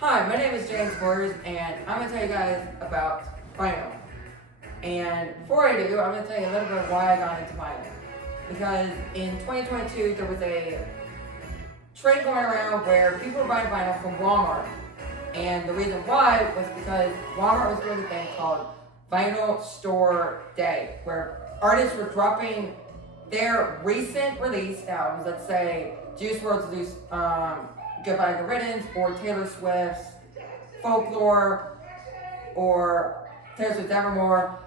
Hi, my name is James Borders, and I'm going to tell you guys about vinyl. And before I do, I'm going to tell you a little bit of why I got into vinyl. Because in 2022, there was a trend going around where people were buying vinyl from Walmart. And the reason why was because Walmart was doing a thing called Vinyl Store Day, where artists were dropping their recent release albums. Let's say Juice WRLD's released Goodbye to Riddance, or Taylor Swift's Folklore, or Taylor Swift's Evermore,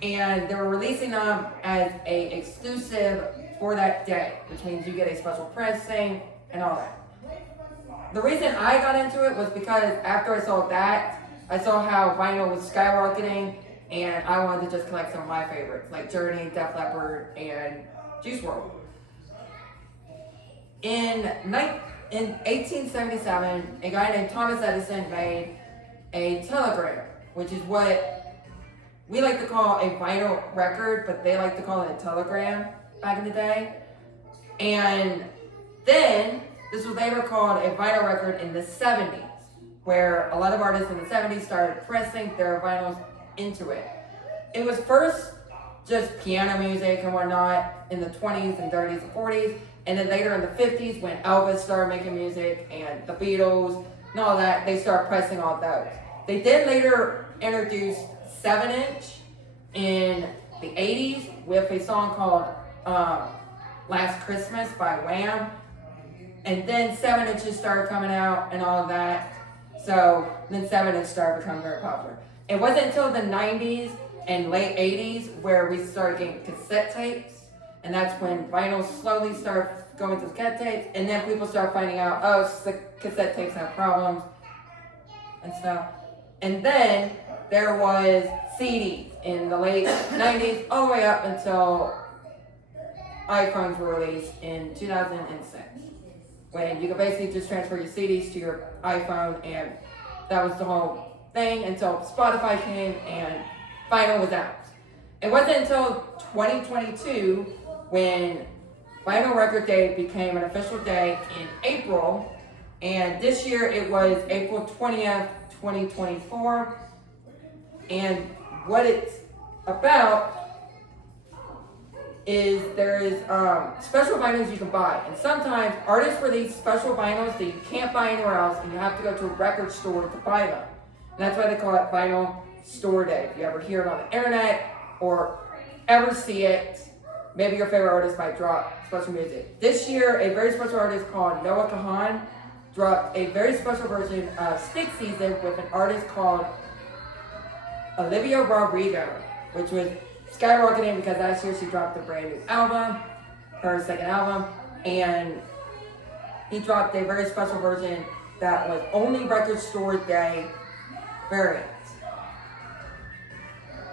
and they were releasing them as a exclusive for that day, which means you get a special pressing and all that. The reason I got into it was because after I saw that, I saw how vinyl was skyrocketing, and I wanted to just collect some of my favorites, like Journey, Def Leppard, and Juice WRLD. In 1877, a guy named Thomas Edison made a telegram, which is what we like to call a vinyl record, but they like to call it a telegram back in the day. And then this was later called a vinyl record in the 70s, where a lot of artists in the 70s started pressing their vinyls into it. It was first just piano music and whatnot in the 20s and 30s and 40s. And then later in the 50s, when Elvis started making music and the Beatles and all that, they started pressing all those. They did later introduce 7-inch in the 80s with a song called Last Christmas by Wham. And then 7 inches started coming out and all of that. So then 7-inch started becoming very popular. It wasn't until the 90s and late 80s where we started getting cassette tapes. And that's when vinyl slowly started going to cassette tapes. And then people started finding out, the cassette tapes have problems and stuff. And then there was CDs in the late 90s all the way up until iPhones were released in 2006. When you could basically just transfer your CDs to your iPhone, and that was the whole thing until Spotify came and vinyl was out. It wasn't until 2022 when Vinyl Record Day became an official day in April, and this year it was April 20th, 2024. And what it's about is there is special vinyls you can buy, and sometimes artists release special vinyls that you can't buy anywhere else, and you have to go to a record store to buy them. And that's why they call it Vinyl Store Day. If you ever hear it on the internet or ever see it, maybe your favorite artist might drop special music. This year, a very special artist called Noah Kahan dropped a very special version of Stick Season with an artist called Olivia Rodrigo, which was skyrocketing because last year she dropped a brand new album, her second album, and he dropped a very special version that was only record store day variant.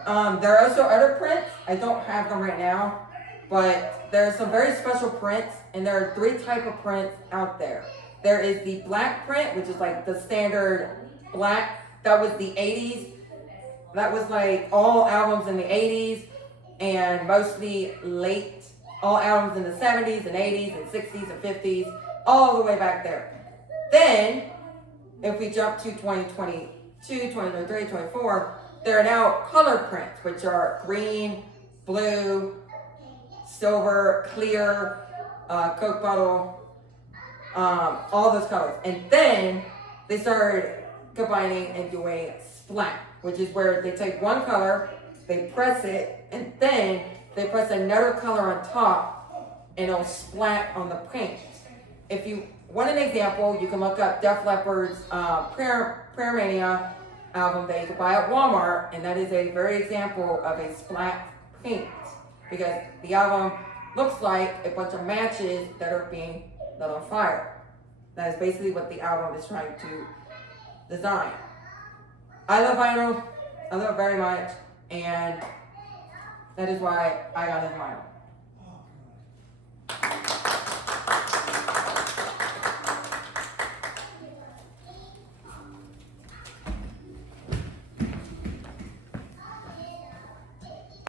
There are also other prints. I don't have them right now. But there are some very special prints, and there are 3 types of prints out there. There is the black print, which is like the standard black. That was the 80s. That was like all albums in the 80s, and mostly all albums in the 70s and 80s and 60s and 50s, all the way back there. Then, if we jump to 2022, 2023, 2024, there are now color prints, which are green, blue, silver, clear, Coke bottle, all those colors. And then they started combining and doing splat, which is where they take one color, they press it, and then they press another color on top, and it'll splat on the paint. If you want an example, you can look up Def Leppard's Prayer Mania album that you can buy at Walmart, and that is a very example of a splat paint. Because the album looks like a bunch of matches that are being lit on fire. That is basically what the album is trying to design. I love vinyl. I love it very much. And that is why I got into vinyl.